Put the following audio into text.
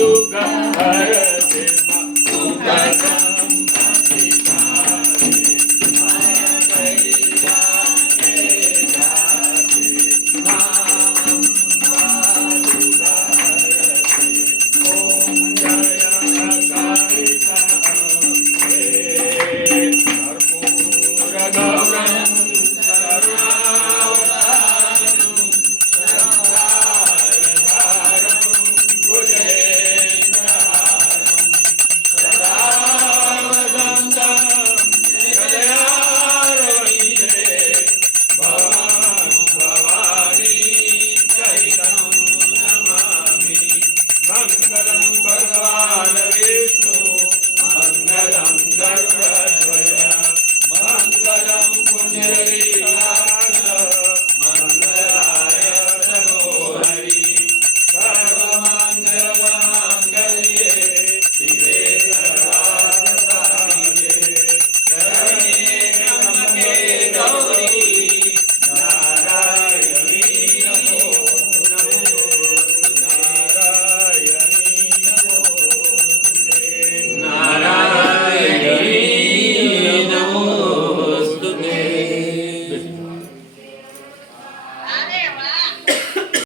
दुःख हरते सुखदं प्रतिपादे माया कैलासे जाते मां दुःख हरते ओम जय अकालिका अम्बे कर्पूर गौरं करुणावतारं संसारसारं भुजगेन्द्रहारं सदा वसन्तं हृदयारविन्दे भवान् भवानी सहितं नमामि मंगलं भगवान् विष्णु